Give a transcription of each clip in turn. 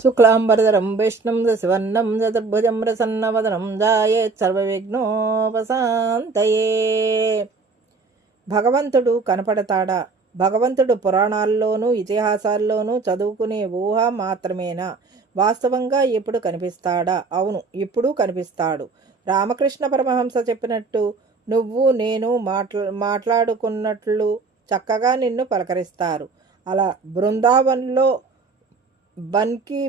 శుక్లాంబరధరం విష్ణుం శశివర్ణం చతుర్భుజం ప్రసన్నవదనం ధ్యాయేత్ సర్వవిఘ్నోపశాంతయే. భగవంతుడు కనపడతాడా? భగవంతుడు పురాణాల్లోనూ ఇతిహాసాల్లోనూ చదువుకునే ఊహ మాత్రమేనా? వాస్తవంగా ఇప్పుడు కనిపిస్తాడా? అవును, ఇప్పుడు కనిపిస్తాడు. రామకృష్ణ పరమహంస చెప్పినట్టు నువ్వు నేను మాట్లాడుకున్నట్లు చక్కగా నిన్ను పలకరిస్తారు. అలా బృందావన్లో బన్కి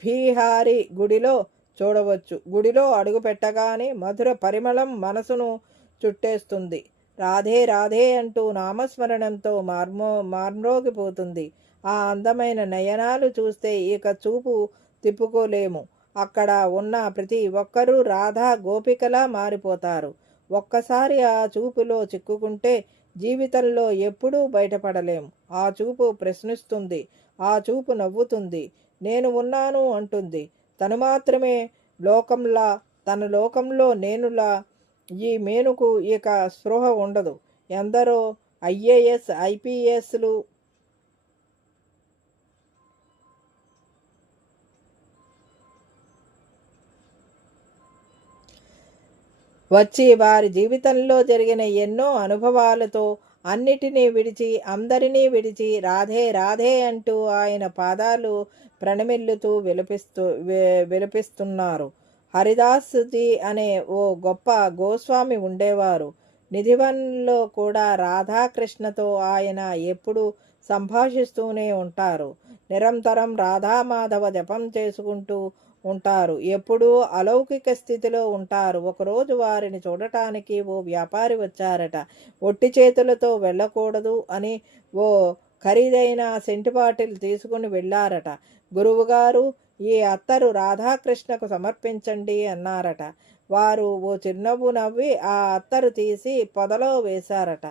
బీహారీ గుడిలో చూడవచ్చు. గుడిలో అడుగు పెట్టగానే మధుర పరిమళం మనసును చుట్టేస్తుంది. రాధే రాధే అంటూ నామస్మరణంతో మార్మోగిపోతుంది. ఆ అందమైన నయనాలు చూస్తే ఇక చూపు తిప్పుకోలేము. అక్కడ ఉన్న ప్రతి ఒక్కరూ రాధా గోపికలా మారిపోతారు. ఒక్కసారి ఆ చూపులో చిక్కుకుంటే జీవితంలో ఎప్పుడూ బయటపడలేం. ఆ చూపు ప్రశ్నిస్తుంది, ఆ చూపు నవ్వుతుంది, నేను ఉన్నాను అంటుంది. తను మాత్రమే లోకంలా, తన లోకంలో నేనులా. ఈ మేనుకు ఇక స్పృహ ఉండదు. ఎందరో ఐఏఎస్ ఐపీఎస్లు వచ్చి వారి జీవితంలో జరిగిన ఎన్నో అనుభవాలతో అన్నిటినీ విడిచి, అందరినీ విడిచి రాధే రాధే అంటూ ఆయన పాదాలు ప్రణమిల్లుతూ విలపిస్తున్నారు. హరిదాస్జీ అనే ఓ గొప్ప గోస్వామి ఉండేవారు. నిధివన్లో కూడా రాధాకృష్ణతో ఆయన ఎప్పుడూ సంభాషిస్తూనే ఉంటారు. నిరంతరం రాధామాధవ జపం చేసుకుంటూ ఉంటారు. ఎప్పుడూ అలౌకిక స్థితిలో ఉంటారు. ఒకరోజు వారిని చూడటానికి ఓ వ్యాపారి వచ్చారట. ఒట్టి చేతులతో వెళ్ళకూడదు అని ఓ ఖరీదైన సెంటు బాటిల్ తీసుకుని వెళ్ళారట. గురువుగారు, ఈ అత్తరు రాధాకృష్ణకు సమర్పించండి అన్నారట. వారు ఓ చిరునవ్వు నవ్వి ఆ అత్తరు తీసి పొదలో వేశారట.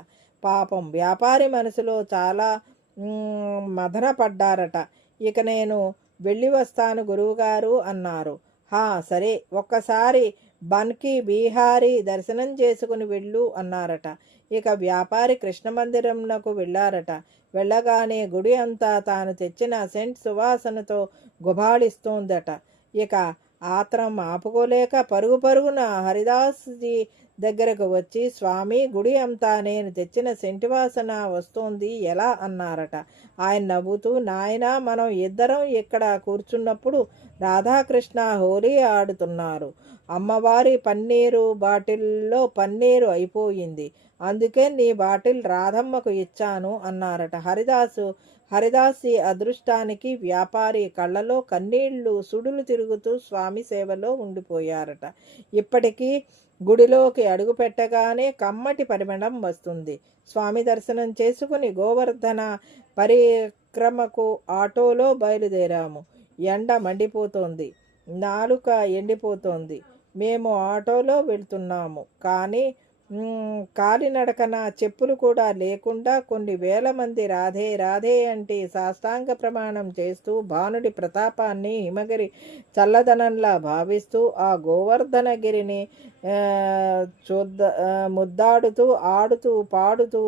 పాపం వ్యాపారి మనసులో చాలా మదన పడ్డారట. ఇక నేను వెళ్ళి వస్తాను గురువుగారు అన్నారు. సరే, ఒక్కసారి బన్కి బీహారీ దర్శనం చేసుకుని వెళ్ళు అన్నారట. ఇక వ్యాపారి కృష్ణ మందిరంకు వెళ్ళారట. వెళ్ళగానే గుడి అంతా తాను తెచ్చిన సెంట్ సువాసనతో గుబాళిస్తోందట. ఇక ఆత్రం ఆపుకోలేక పరుగు పరుగున హరిదాస్జీ దగ్గరకు వచ్చి, స్వామి, గుడి అంతా నేను తెచ్చిన సెంటి వాసన వస్తోంది, ఎలా అన్నారట. ఆయన నవ్వుతూ, నాయనా, మనం ఇద్దరం ఇక్కడ కూర్చున్నప్పుడు రాధాకృష్ణ హోలీ ఆడుతున్నారు. అమ్మవారి పన్నీరు బాటిల్లో పన్నీరు అయిపోయింది. అందుకే నీ బాటిల్ రాధమ్మకు ఇచ్చాను అన్నారట. హరిదాసి అదృష్టానికి వ్యాపారి కళ్ళలో కన్నీళ్లు సుడులు తిరుగుతూ స్వామి సేవలో ఉండిపోయారట. ఇప్పటికీ గుడిలోకి అడుగు పెట్టగానే కమ్మటి పరిమళం వస్తుంది. స్వామి దర్శనం చేసుకుని గోవర్ధన పరిక్రమకు ఆటోలో బయలుదేరాము. ఎండ మండిపోతోంది, నాలుక ఎండిపోతోంది. మేము ఆటోలో వెళ్తున్నాము, కానీ కాలినడకన చెప్పులు కూడా లేకుండా కొన్ని వేల మంది రాధే రాధే అంటే సాష్టాంగ ప్రమాణం చేస్తూ భానుడి ప్రతాపాన్ని, హిమగిరి చల్లదనంలా భావిస్తూ ఆ గోవర్ధనగిరిని ముద్దాడుతూ, ఆడుతూ పాడుతూ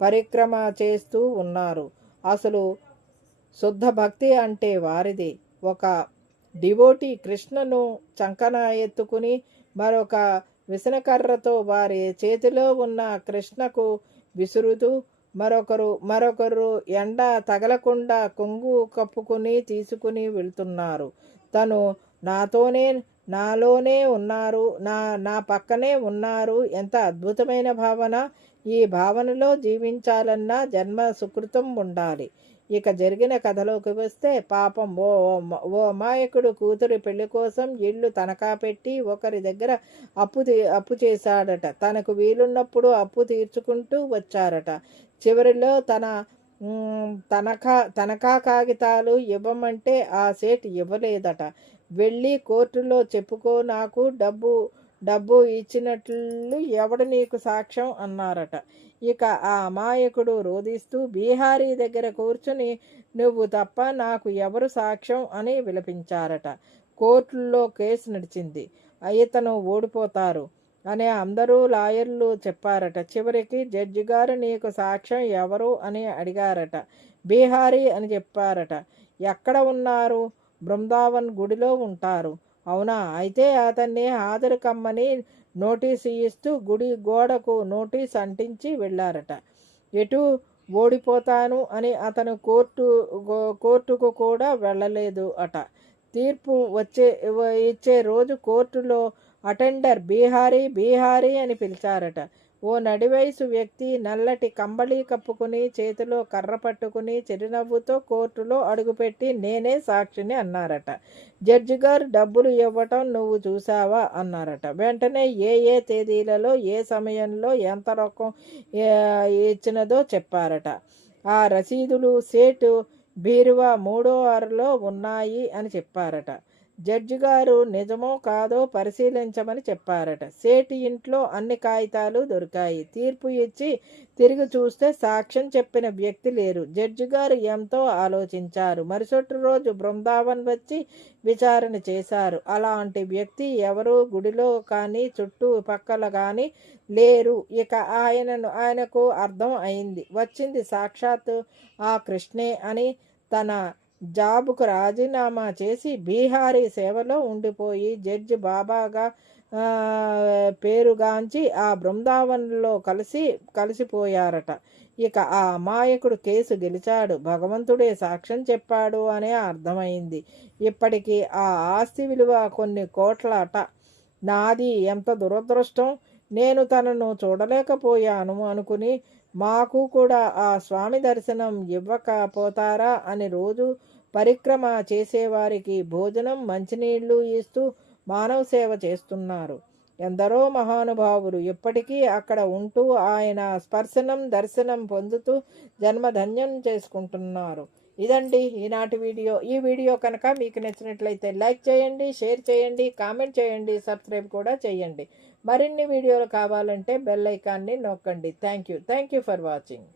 పరిక్రమ చేస్తూ ఉన్నారు. అసలు శుద్ధ భక్తి అంటే వారిది. ఒక డివోటీ కృష్ణను చంకన ఎత్తుకుని మరొక విసనకర్రతో వారి చేతిలో ఉన్న కృష్ణకు విసురుతూ, మరొకరు ఎండ తగలకుండా కొంగు కప్పుకుని తీసుకుని వెళ్తున్నారు. తను నాలోనే ఉన్నారు, నా పక్కనే ఉన్నారు. ఎంత అద్భుతమైన భావన! ఈ భావనలో జీవించాలన్నా జన్మ సుకృతం ఉండాలి. ఇక జరిగిన కథలోకి వస్తే, పాపం ఓ అమాయకుడు కూతురి పెళ్లి కోసం ఇల్లు తనఖా పెట్టి ఒకరి దగ్గర అప్పు చేశాడట. తనకు వీలున్నప్పుడు అప్పు తీర్చుకుంటూ వచ్చారట. చివరిలో తనఖా కాగితాలు ఇవ్వమంటే ఆ సేట్ ఇవ్వలేదట. వెళ్ళి కోర్టులో చెప్పుకో, నాకు డబ్బు ఇచ్చినట్లు ఎవడు నీకు సాక్ష్యం అన్నారట. ఇక ఆ అమాయకుడు రోధిస్తూ బీహారీ దగ్గర కూర్చుని, నువ్వు తప్ప నాకు ఎవరు సాక్ష్యం అని విలపించారట. కోర్టుల్లో కేసు నడిచింది. ఇతను ఓడిపోతారు అని అందరూ లాయర్లు చెప్పారట. చివరికి జడ్జి గారు, నీకు సాక్ష్యం ఎవరు అని అడిగారట. బీహారీ అని చెప్పారట. ఎక్కడ ఉన్నారు? బృందావన్ గుడిలో ఉంటారు. అవునా? అయితే అతన్ని హాజరు కమ్మని నోటీసు ఇస్తూ గుడి గోడకు నోటీస్ అంటించి వెళ్ళారట. ఎటు ఓడిపోతాను అని అతను కోర్టుకు కూడా వెళ్ళలేదు అట. తీర్పు ఇచ్చే రోజు కోర్టులో అటెండర్ బీహారీ బీహారీ అని పిలిచారట. ఓ నడివయసు వ్యక్తి నల్లటి కంబళి కప్పుకుని చేతిలో కర్ర పట్టుకుని చిరునవ్వుతో కోర్టులో అడుగుపెట్టి నేనే సాక్షిని అన్నారట. జడ్జి గారు డబ్బులు ఇవ్వటం నువ్వు చూసావా అన్నారట. వెంటనే ఏ ఏ తేదీలలో ఏ సమయంలో ఎంత రొక్కం ఇచ్చినదో చెప్పారట. ఆ రసీదులు సేటు బీరువా 3వ అరలో ఉన్నాయి అని చెప్పారట. జడ్జి గారు నిజమో కాదో పరిశీలించమని చెప్పారట. సేటి ఇంట్లో అన్ని కాగితాలు దొరికాయి. తీర్పు ఇచ్చి తిరిగి చూస్తే సాక్ష్యం చెప్పిన వ్యక్తి లేరు. జడ్జి గారు ఎంతో ఆలోచించారు. మరుసటి రోజు బృందావన్ వచ్చి విచారణ చేశారు. అలాంటి వ్యక్తి ఎవరు గుడిలో కానీ చుట్టూ పక్కల కానీ లేరు. ఇక ఆయనకు అర్థం అయింది. వచ్చింది సాక్షాత్తు ఆ కృష్ణే అని. తన జాబుకు రాజీనామా చేసి బీహారీ సేవలో ఉండిపోయి జడ్జి బాబాగా పేరుగాంచి ఆ బృందావనంలో కలిసిపోయారట. ఇక ఆ అమాయకుడు కేసు గెలిచాడు. భగవంతుడే సాక్ష్యం చెప్పాడు అనే అర్థమైంది. ఇప్పటికీ ఆ ఆస్తి విలువ కొన్ని కోట్ల అట. నాది ఎంత దురదృష్టం! నేను తనను చూడలేకపోయాను అనుకుని మాకు కూడా ఆ స్వామి దర్శనం ఇవ్వకపోతారా అని రోజు పరిక్రమ చేసేవారికి భోజనం మంచినీళ్లు ఇస్తూ మానవ సేవ చేస్తున్నారు. ఎందరో మహానుభావులు ఇప్పటికీ అక్కడ ఉంటూ ఆయన దర్శనం పొందుతూ జన్మధన్యం చేసుకుంటున్నారు. ఇదండి ఈనాటి వీడియో. ఈ వీడియో కనుక మీకు నచ్చినట్లయితే లైక్ చేయండి, షేర్ చేయండి, కామెంట్ చేయండి, సబ్స్క్రైబ్ కూడా చేయండి. మరిన్ని వీడియోలు కావాలంటే బెల్ ఐకాన్ని నొక్కండి. Thank you for watching.